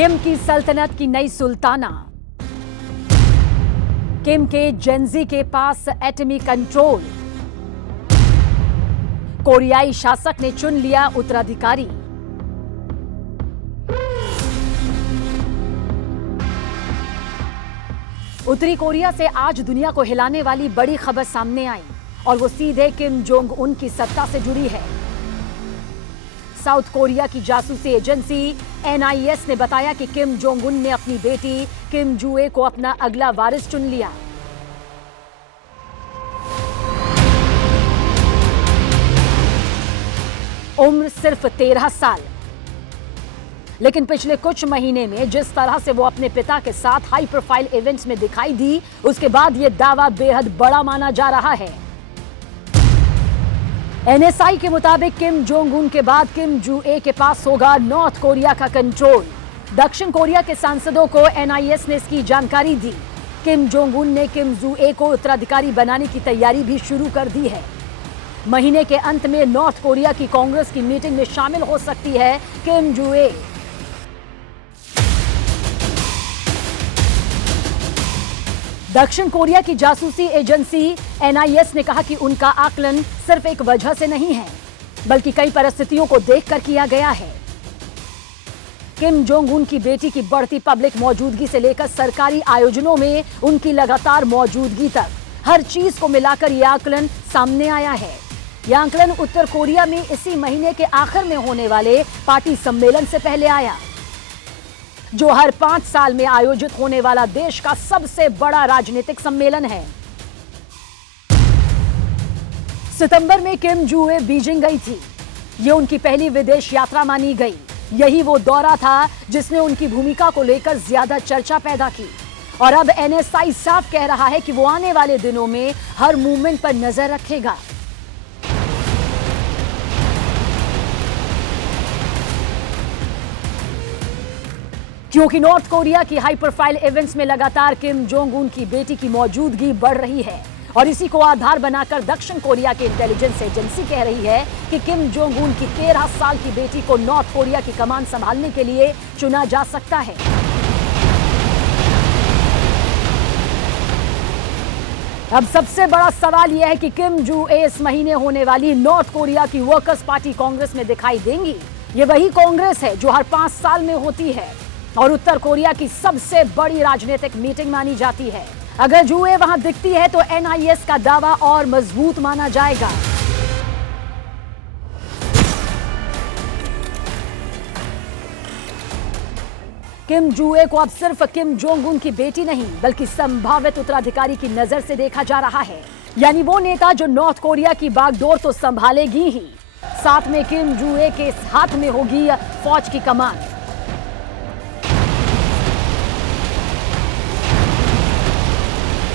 किम की सल्तनत की नई सुल्ताना। किम के जेनजी के पास एटमी कंट्रोल। कोरियाई शासक ने चुन लिया उत्तराधिकारी। उत्तरी कोरिया से आज दुनिया को हिलाने वाली बड़ी खबर सामने आई और वो सीधे किम जोंग उन की सत्ता से जुड़ी है। साउथ कोरिया की जासूसी एजेंसी NIS ने बताया कि किम जोंग उन ने अपनी बेटी किम जुए को अपना अगला वारिस चुन लिया। उम्र सिर्फ 13 साल, लेकिन पिछले कुछ महीने में जिस तरह से वो अपने पिता के साथ हाई प्रोफाइल इवेंट्स में दिखाई दी, उसके बाद ये दावा बेहद बड़ा माना जा रहा है। NSI के मुताबिक किम जोंग उन के बाद किम जुए के पास होगा नॉर्थ कोरिया का कंट्रोल। दक्षिण कोरिया के सांसदों को NIS ने इसकी जानकारी दी। किम जोंग उन ने किम जुए को उत्तराधिकारी बनाने की तैयारी भी शुरू कर दी है। महीने के अंत में नॉर्थ कोरिया की कांग्रेस की मीटिंग में शामिल हो सकती है किम जुए। दक्षिण कोरिया की जासूसी एजेंसी NIS ने कहा कि उनका आकलन सिर्फ एक वजह से नहीं है, बल्कि कई परिस्थितियों को देखकर किया गया है। किम जोंग उन की बेटी की बढ़ती पब्लिक मौजूदगी से लेकर सरकारी आयोजनों में उनकी लगातार मौजूदगी तक, हर चीज को मिलाकर यह आकलन सामने आया है। यह आकलन उत्तर कोरिया में इसी महीने के आखिर में होने वाले पार्टी सम्मेलन से पहले आया, जो हर 5 साल में आयोजित होने वाला देश का सबसे बड़ा राजनीतिक सम्मेलन है। सितंबर में किम जुए बीजिंग गई थी। यह उनकी पहली विदेश यात्रा मानी गई। यही वो दौरा था जिसने उनकी भूमिका को लेकर ज्यादा चर्चा पैदा की। और अब NSI साफ कह रहा है कि वो आने वाले दिनों में हर मूवमेंट पर नजर रखेगा। क्योंकि नॉर्थ कोरिया की हाई प्रोफाइल इवेंट्स में लगातार किम जोंग उन की बेटी की मौजूदगी बढ़ रही है और इसी को आधार बनाकर दक्षिण कोरिया की इंटेलिजेंस एजेंसी कह रही है कि किम जोंग उन की 13 साल की बेटी को नॉर्थ कोरिया की कमान संभालने के लिए चुना जा सकता है। अब सबसे बड़ा सवाल यह है कि किम जुए इस महीने होने वाली नॉर्थ कोरिया की वर्कर्स पार्टी कांग्रेस में दिखाई देंगी। ये वही कांग्रेस है जो हर 5 साल में होती है और उत्तर कोरिया की सबसे बड़ी राजनीतिक मीटिंग मानी जाती है। अगर जुए वहां दिखती है तो NIS का दावा और मजबूत माना जाएगा। किम जुए को अब सिर्फ किम जोंग उन की बेटी नहीं, बल्कि संभावित उत्तराधिकारी की नजर से देखा जा रहा है। यानी वो नेता जो नॉर्थ कोरिया की बागडोर तो संभालेगी ही, साथ में किम जुए के हाथ में होगी फौज की कमान।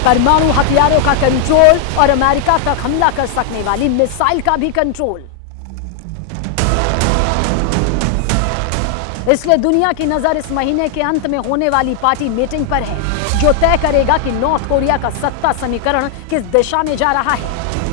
परमाणु हथियारों का कंट्रोल और अमेरिका तक हमला कर सकने वाली मिसाइल का भी कंट्रोल। इसलिए दुनिया की नजर इस महीने के अंत में होने वाली पार्टी मीटिंग पर है, जो तय करेगा कि नॉर्थ कोरिया का सत्ता समीकरण किस दिशा में जा रहा है।